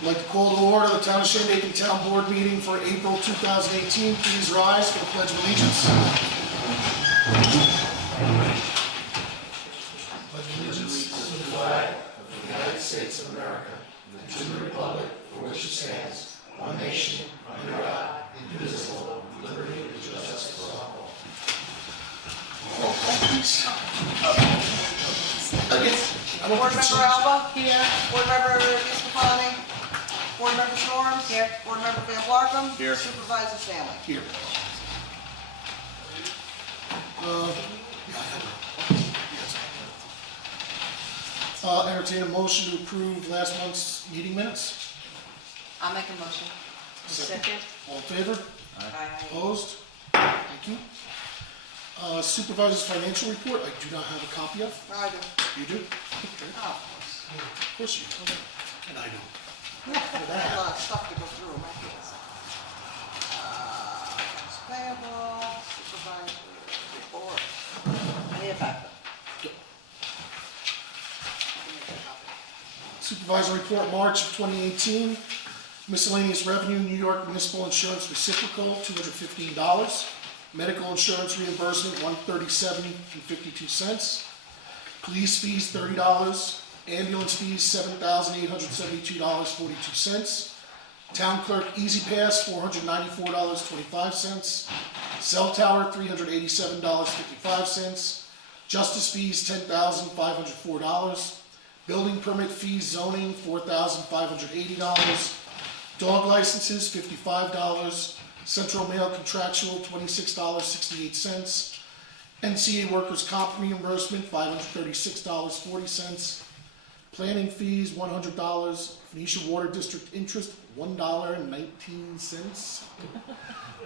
I'd like to call to order the Town of Shandaken Town Board meeting for April 2018. Please rise for the Pledge of Allegiance. Pledge of allegiance to the flag of the United States of America and to the republic for which it stands, one nation, under God, indivisible, with liberty and justice for all. Roll call, please. Board Member Alba? Here. Board Member Discofani? Board Member Storms? Here. Board Member Van Blarkum? Here. Supervisor Stanley? Here. Entertain a motion to approve last month's meeting minutes. I'll make a motion. Second. All in favor? Aye. Opposed? Thank you. Supervisor's financial report, I do not have a copy of. I do. You do? Okay. Oh, Of course you do. And I do. I have a lot of stuff to go through in my case. Accounts payable, supervisor report. I need a backup. Supervisor report, March of 2018. Miscellaneous revenue, New York municipal insurance reciprocal, $215. Medical insurance reimbursement, $137.52. Police fees, $30. Ambulance fees, $7,872.42. Town clerk easy pass, $494.25. Cell tower, $387.55. Justice fees, $10,504. Building permit fees, zoning, $4,580. Dog licenses, $55. Central mail contractual, $26.68. NCA workers' comp reimbursement, $536.40. Planning fees, $100. Phoenicia Water District interest, $1.19.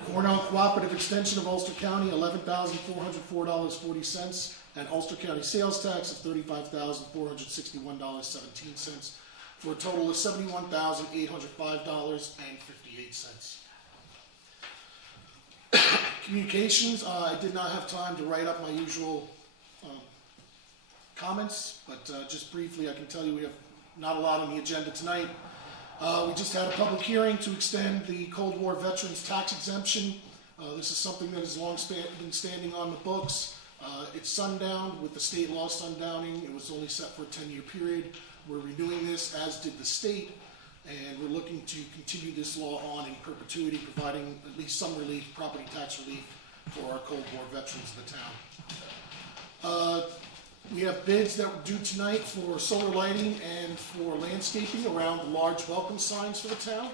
Cornell Cooperative Extension of Ulster County, $11,404.40. And Ulster County sales tax of $35,461.17, for a total of $71,805.58. Communications, I did not have time to write up my usual comments, but just briefly I can tell you we have not a lot on the agenda tonight. We just had a public hearing to extend the Cold War veterans tax exemption. This is something that has long been standing on the books. It's sundown with the state law sundowning. It was only set for a 10-year period. We're renewing this, as did the state, and we're looking to continue this law on in perpetuity, providing at least some relief, property tax relief, for our Cold War veterans of the town. We have bids that were due tonight for solar lighting and for landscaping around the large welcome signs for the town.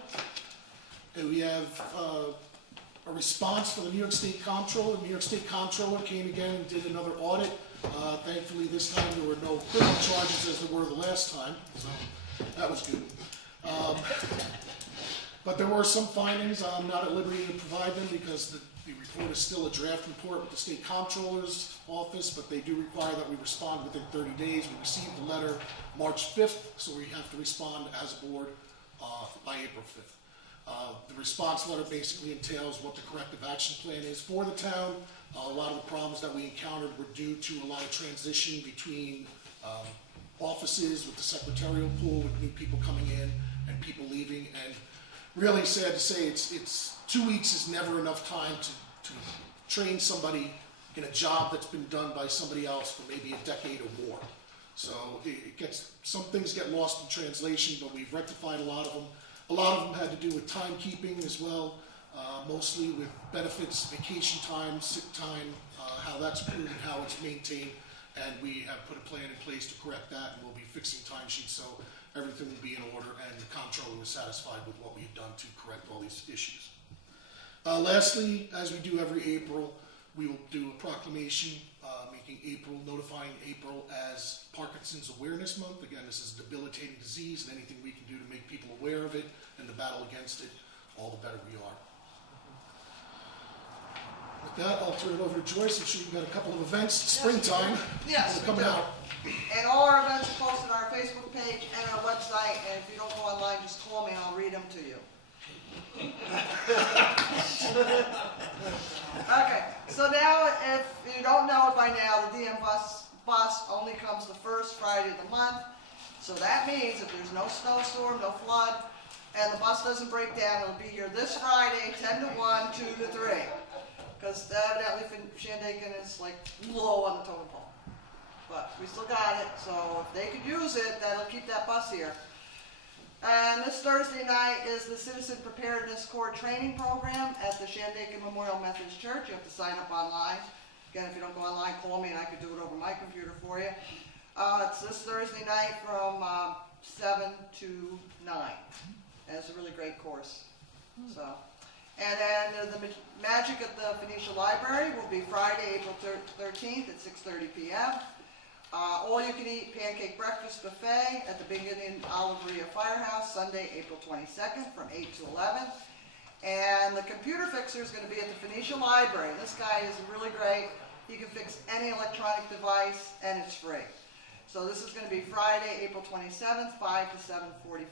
And we have a response from the New York State Comptroller. The New York State Comptroller came again and did another audit. Thankfully this time there were no criminal charges as there were the last time, so that was good. But there were some findings. I'm not at liberty to provide them because the report is still a draft report with the State Comptroller's office, but they do require that we respond within 30 days. We received the letter March 5th, so we have to respond as a board by April 5th. The response letter basically entails what the corrective action plan is for the town. A lot of the problems that we encountered were due to a lot of transition between offices with the secretarial pool, with new people coming in and people leaving. And really sad to say, it's 2 weeks is never enough time to train somebody in a job that's been done by somebody else for maybe a decade or more. So some things get lost in translation, but we've rectified a lot of them. A lot of them had to do with timekeeping as well, mostly with benefits, vacation time, sick time, how that's accrued and how it's maintained. And we have put a plan in place to correct that, and we'll be fixing timesheets so everything will be in order, and the comptroller was satisfied with what we've done to correct all these issues. Lastly, as we do every April, we will do a proclamation notifying April as Parkinson's Awareness Month. Again, this is a debilitating disease, and anything we can do to make people aware of it and the battle against it, all the better we are. With that, I'll turn it over to Joyce. I'm sure you've got a couple of events, springtime, coming out. And all our events are posted on our Facebook page and our website, and if you don't go online, just call me and I'll read them to you. Okay, so now if you don't know it by now, the DM bus only comes the first Friday of the month. So that means if there's no snowstorm, no flood, and the bus doesn't break down, it'll be here this Friday, 10 to 1, 2 to 3. Because evidently Shandaken is like low on the totem pole. But we still got it, so if they could use it, that'll keep that bus here. And this Thursday night is the Citizen Preparedness Corps training program at the Shandaken Memorial Methodist Church. You have to sign up online. Again, if you don't go online, call me and I could do it over my computer for you. It's this Thursday night from 7 to 9. And it's a really great course. So, and then the Magic at the Phoenicia Library will be Friday, April 13th at 6:30 p.m. All-you-can-eat pancake breakfast buffet at the Big Indian Oliveria Firehouse, Sunday, April 22nd from 8 to 11. And the computer fixer is going to be at the Phoenicia Library. This guy is really great. He can fix any electronic device, and it's free. So this is going to be Friday, April 27th, 5 to 7:45.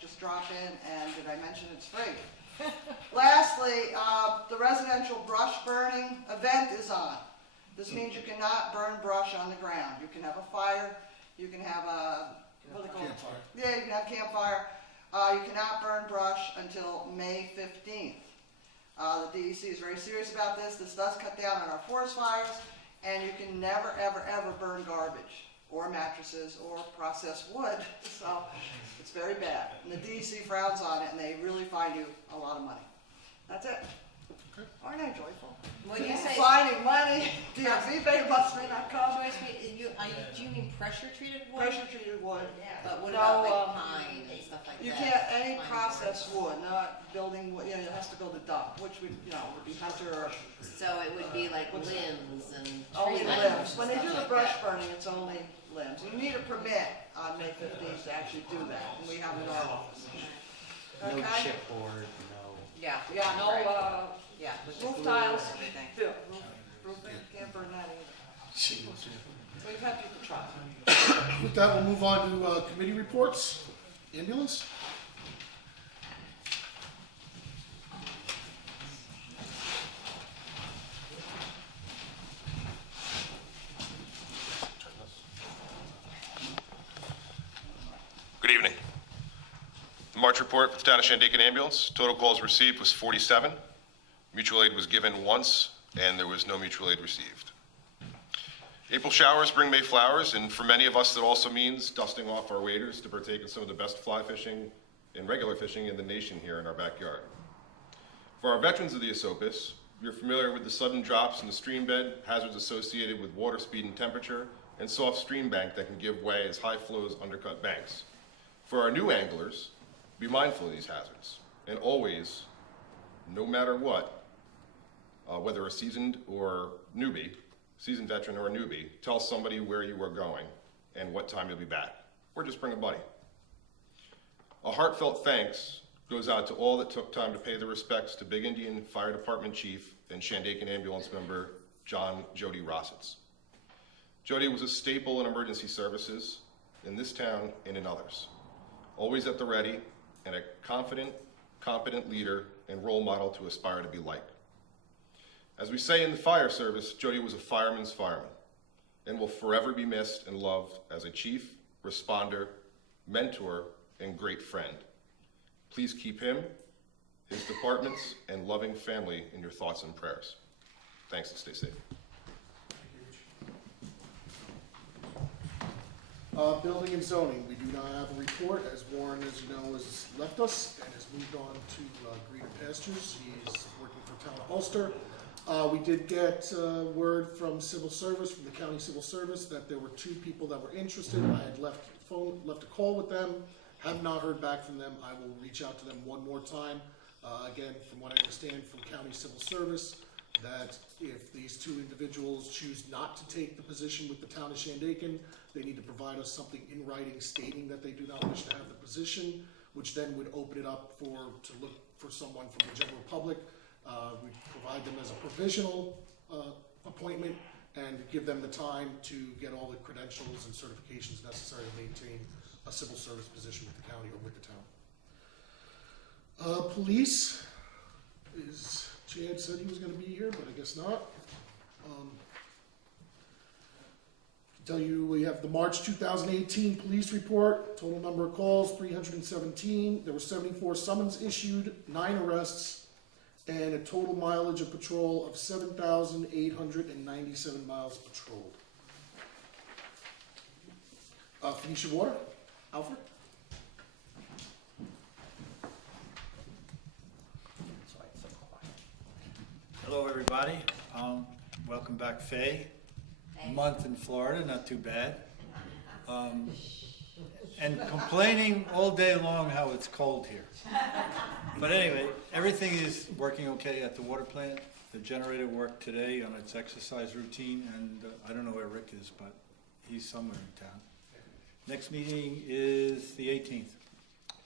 Just drop in, and did I mention it's free? Lastly, the residential brush burning event is on. This means you cannot burn brush on the ground. You can have a fire, you can have a, what do they call it? Campfire. Yeah, you can have campfire. You cannot burn brush until May 15th. The DEC is very serious about this. This does cut down on our forest fires, and you can never, ever, ever burn garbage or mattresses or processed wood. So it's very bad. And the DEC frowns on it, and they really fine you a lot of money. That's it. Okay. Aren't I joyful? When you say Finding money, DMV bus may not come. Joyce, do you mean pressure treated wood? Pressure treated wood. But what No, about like pine and stuff like You that? can't, any Pine processed wood, not building wood, it has to go to dump, which would, would be hunter or So it would be like limbs and only tree limbs. and When they do stuff the like brush that. burning, it's only limbs. You need a permit on May 15th to actually do that, and we have it in our office. No Okay? chipboard, no. Yeah. Yeah, no, Yeah. with the roof glue tiles, and everything. roofing, can't burn that either. We've had people try. With that, we'll move on to committee reports. Ambulance? Good evening. The March report for the town of Shandaken Ambulance. Total calls received was 47. Mutual aid was given once, and there was no mutual aid received. April showers bring May flowers, and for many of us, that also means dusting off our waders to partake in some of the best fly fishing and regular fishing in the nation here in our backyard. For our veterans of the Esopus, you're familiar with the sudden drops in the stream bed, hazards associated with water speed and temperature, and soft stream bank that can give way as high flows undercut banks. For our new anglers, be mindful of these hazards, and always, no matter what, whether a seasoned or newbie, seasoned veteran or a newbie, tell somebody where you are going and what time you'll be back, or just bring a buddy. A heartfelt thanks goes out to all that took time to pay their respects to Big Indian Fire Department Chief and Shandaken Ambulance member John Jody Rossitz. Jody was a staple in emergency services in this town and in others, always at the ready and a confident, competent leader and role model to aspire to be like. As we say in the fire service, Jody was a fireman's fireman and will forever be missed and loved as a chief, responder, mentor, and great friend. Please keep him, his departments, and loving family in your thoughts and prayers. Thanks, and stay safe. Building and zoning, we do not have a report, as Warren, as you know, has left us and has moved on to greener pastures. He is working for Town of Ulster. We did get word from civil service, from the county civil service, that there were 2 people that were interested. I had left a call with them, have not heard back from them. I will reach out to them one more time. Again, from what I understand from county civil service, that if these 2 individuals choose not to take the position with the town of Shandaken, they need to provide us something in writing stating that they do not wish to have the position, which then would open it up to look for someone from the general public. We provide them as a provisional appointment and give them the time to get all the credentials and certifications necessary to maintain a civil service position with the county or with the town. Police is, Chad said he was going to be here, but I guess not. Tell you, we have the March 2018 police report, total number of calls, 317. There were 74 summons issued, 9 arrests, and a total mileage of patrol of 7,897 miles patrolled. Phoenicia Water, Alfred? Hello, everybody. Welcome back, Faye. Month in Florida, not too bad. And complaining all day long how it's cold here. But anyway, everything is working okay at the water plant. The generator worked today on its exercise routine, and I don't know where Rick is, but he's somewhere in town. Next meeting is the 18th,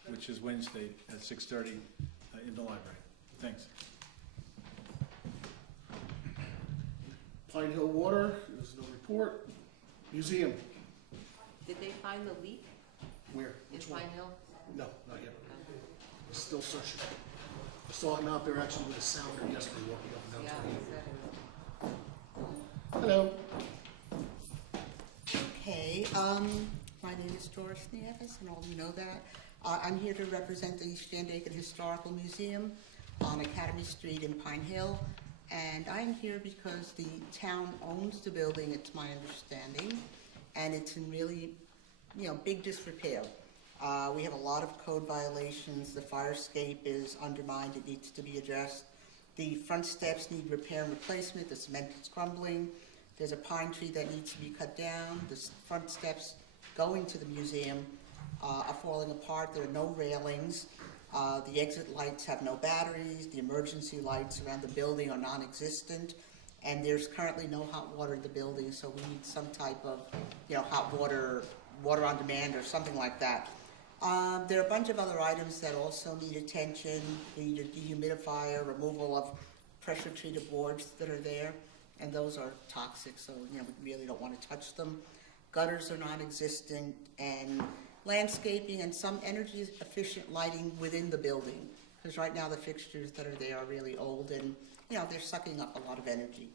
which is Wednesday at 6:30 in the library. Thanks. Pine Hill Water, there's no report. Museum, Did they find the leak where? in Which one? Pine Hill? No, not yet. We're still searching. I saw him out there actually with a sounder yesterday, walking up and Yeah, down. Hello. Okay, my name is Doris Nieves, and all of you know that. I'm here to represent the Shandaken Historical Museum on Academy Street in Pine Hill. And I'm here because the town owns the building, it's my understanding, and it's in really, big disrepair. We have a lot of code violations, the fire escape is undermined, it needs to be addressed. The front steps need repair and replacement, the cement is crumbling, there's a pine tree that needs to be cut down, the front steps going to the museum are falling apart, there are no railings. The exit lights have no batteries, the emergency lights around the building are non-existent, and there's currently no hot water in the building, so we need some type of, hot water on demand or something like that. There are a bunch of other items that also need attention. We need a dehumidifier, removal of pressure-treated boards that are there, and those are toxic, so, we really don't want to touch them. Gutters are non-existent, and landscaping and some energy-efficient lighting within the building, because right now the fixtures that are there are really old and, they're sucking up a lot of energy.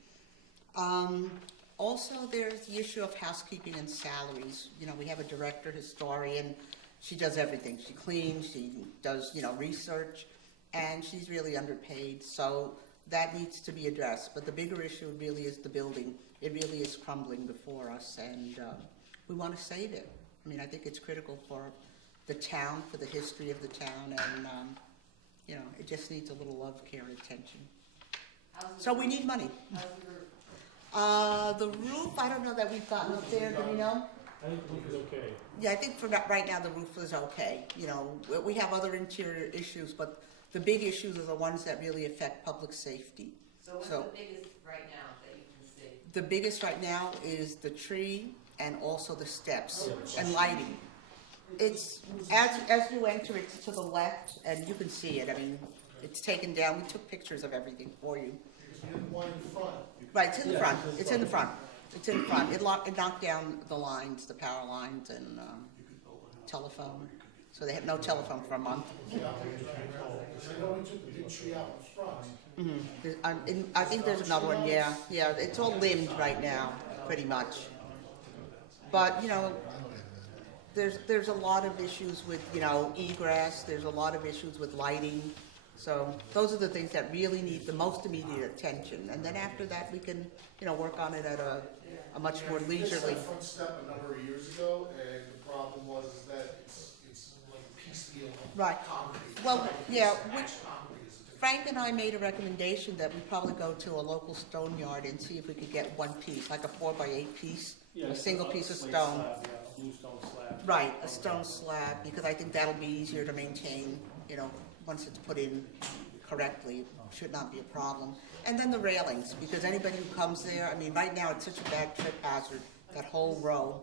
Also, there's the issue of housekeeping and salaries. We have a director, historian, she does everything. She cleans, she does, research, and she's really underpaid, so that needs to be addressed. But the bigger issue really is the building. It really is crumbling before us, and we want to save it. I think it's critical for the town, for the history of the town, and, it just needs a little love, care, and attention. So we need money. The roof, I don't know that we've gotten up there, do we know? I think the roof is okay. Yeah, I think for right now, the roof is okay. We have other interior issues, but the big issues are the ones that really affect public safety. So what's the biggest right now that you can see? The biggest right now is the tree and also the steps and lighting. It's, as you enter, it's to the left, and you can see it. It's taken down. We took pictures of everything for you. Because we have one in front. Right, it's in the front. It's in the front. It's in the front. It knocked down the lines, the power lines, and telephone. So they had no telephone for a month. Because I know we took the big tree out in front. I think there's another one, yeah. Yeah, it's all limbed right now, pretty much. But, there's a lot of issues with, egress, there's a lot of issues with lighting. So those are the things that really need the most immediate attention. And then after that, we can, work on it at a much more We leisurely. fixed that front step a number of years ago, and the problem was that it's like a piecemeal Right. concrete. Well, yeah, Concrete is a different. Frank and I made a recommendation that we probably go to a local stone yard and see if we could get one piece, like a 4x8 piece, Yeah, a single piece of slate stone. slab, yeah, blue stone slab. Right, a stone slab, because I think that'll be easier to maintain, once it's put in correctly, should not be a problem. And then the railings, because anybody who comes there, right now it's such a bad trip hazard, that whole row,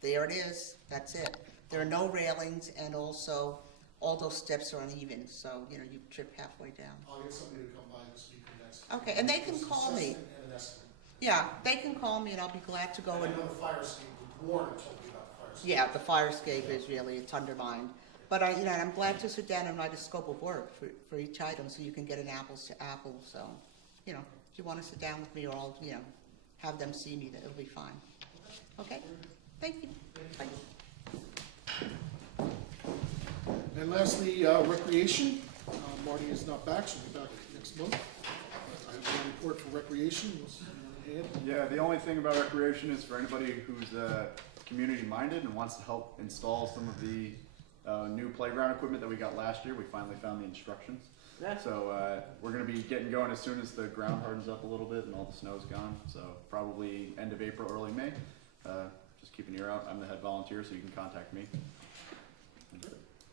there it is, that's it. There are no railings, and also, all those steps are uneven, so, you trip halfway down. I'll get somebody to come by this week and next. Okay, and they can call me. Assistant and an estimate. Yeah, they can call me and I'll be glad to go I and, know the fire escape, Warren told me about the fire escape. yeah, the fire escape is really, it's undermined. But I'm glad to sit down and write a scope of work for each item so you can get an apples to apples. So, if you want to sit down with me or I'll, have them see me, that it'll be fine. Okay? Thank you. Bye. And lastly, recreation. Marty is not back, she'll be back next month. I have one report for recreation. Yeah, the only thing about recreation is for anybody who's community-minded and wants to help install some of the new playground equipment that we got last year. We finally found the instructions. So we're going to be getting going as soon as the ground hardens up a little bit and all the snow's gone. So probably end of April, early May. Just keep an ear out. I'm the head volunteer, so you can contact me.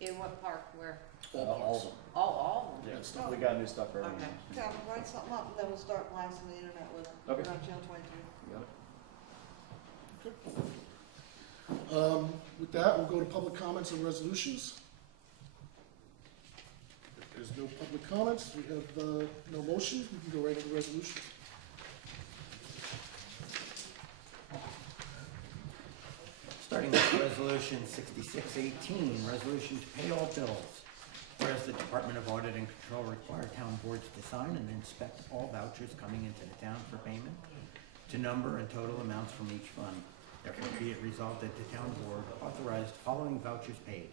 In what park, where? All of them. All of them? Yeah, we got new stuff for everyone. Okay. Tell them, write something up, and then we'll start blasting the internet with it. Okay. We're on channel 22. You got it. With that, we'll go to public comments and resolutions. If there's no public comments, we have no motions, we can go right into resolution. Starting with Resolution 6618, resolution to pay all bills. Whereas the Department of Audit and Control require town boards to sign and inspect all vouchers coming into the town for payment, to number and total amounts from each fund. Therefore be it resolved that the town board authorized following vouchers paid.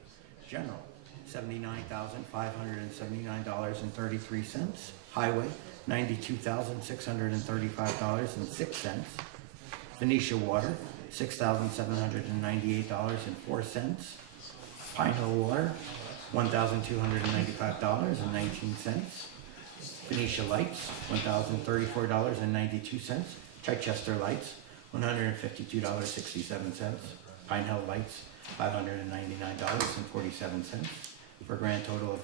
General, $79,579.33. Highway, $92,635.06. Phoenicia Water, $6,798.04. Pine Hill Water, $1,295.19. Phoenicia Lights, $1,034.92. Chichester Lights, $152.67. Pine Hill Lights, $599.47, for a grand total of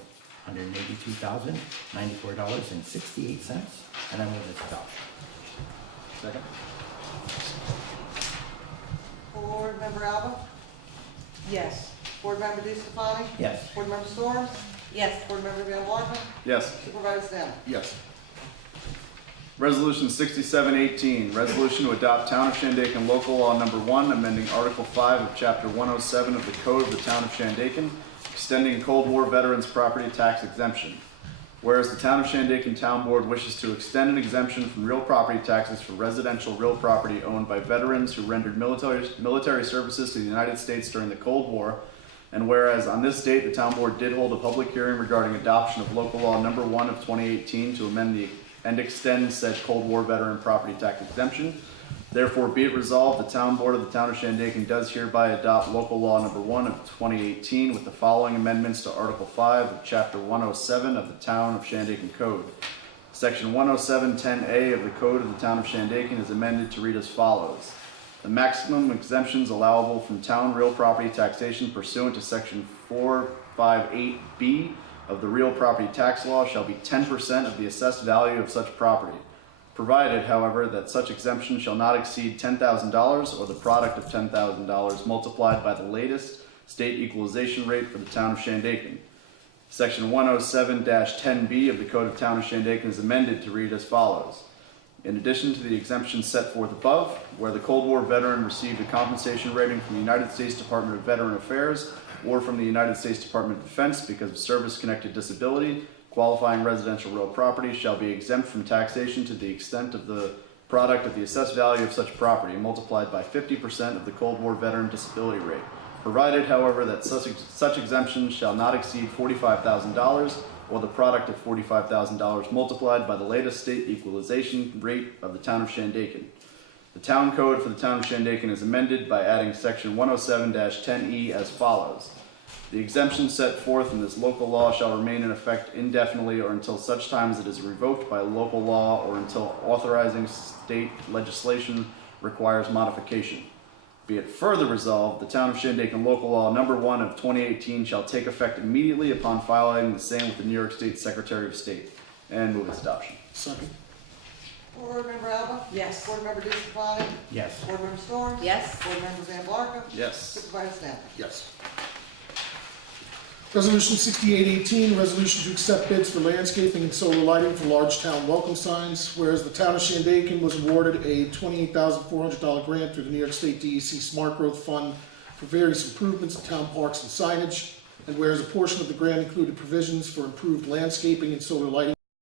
$182,094.68. And I move this adoption. Second? Board Member Alba? Yes. Board Member DeStefani? Yes. Board Member Storms? Yes. Board Member Van Blarken? Yes. Supervisor Stanley? Yes. Resolution 6718, resolution to adopt Town of Shandaken Local Law Number 1, amending Article 5 of Chapter 107 of the Code of the Town of Shandaken, extending Cold War veterans' property tax exemption. Whereas the Town of Shandaken Town Board wishes to extend an exemption from real property taxes for residential real property owned by veterans who rendered military services to the United States during the Cold War, and whereas on this date the Town Board did hold a public hearing regarding adoption of Local Law Number 1 of 2018 to amend and extend said Cold War veteran property tax exemption. Therefore, be it resolved, the Town Board of the Town of Shandaken does hereby adopt Local Law Number 1 of 2018 with the following amendments to Article 5 of Chapter 107 of the Town of Shandaken Code. Section 107.10a of the Code of the Town of Shandaken is amended to read as follows. The maximum exemptions allowable from town real property taxation pursuant to Section 458B of the real property tax law shall be 10% of the assessed value of such property, provided, however, that such exemption shall not exceed $10,000 or the product of $10,000 multiplied by the latest state equalization rate for the Town of Shandaken. Section 107-10B of the Code of Town of Shandaken is amended to read as follows. In addition to the exemptions set forth above, where the Cold War veteran received a compensation rating from the United States Department of Veteran Affairs or from the United States Department of Defense because of service-connected disability, qualifying residential real property shall be exempt from taxation to the extent of the product of the assessed value of such property multiplied by 50% of the Cold War veteran disability rate, provided, however, that such exemption shall not exceed $45,000 or the product of $45,000 multiplied by the latest state equalization rate of the Town of Shandaken. The Town Code for the Town of Shandaken is amended by adding Section 107-10E as follows. The exemption set forth in this local law shall remain in effect indefinitely or until such time as it is revoked by local law or until authorizing state legislation requires modification. Be it further resolved, the Town of Shandaken Local Law Number 1 of 2018 shall take effect immediately upon filing the same with the New York State Secretary of State, and move its adoption. Second. Board Member Alba? Yes. Board Member DeStefani? Yes. Board Member Storms? Yes. Board Member Van Blarken? Yes. Supervisor Stanley? Yes. Resolution 6818, resolution to accept bids for landscaping and solar lighting for large town welcome signs. Whereas the Town of Shandaken was awarded a $28,400 grant through the New York State DEC Smart Growth Fund for various improvements to town parks and signage. And whereas a portion of the grant included provisions for improved landscaping and solar lighting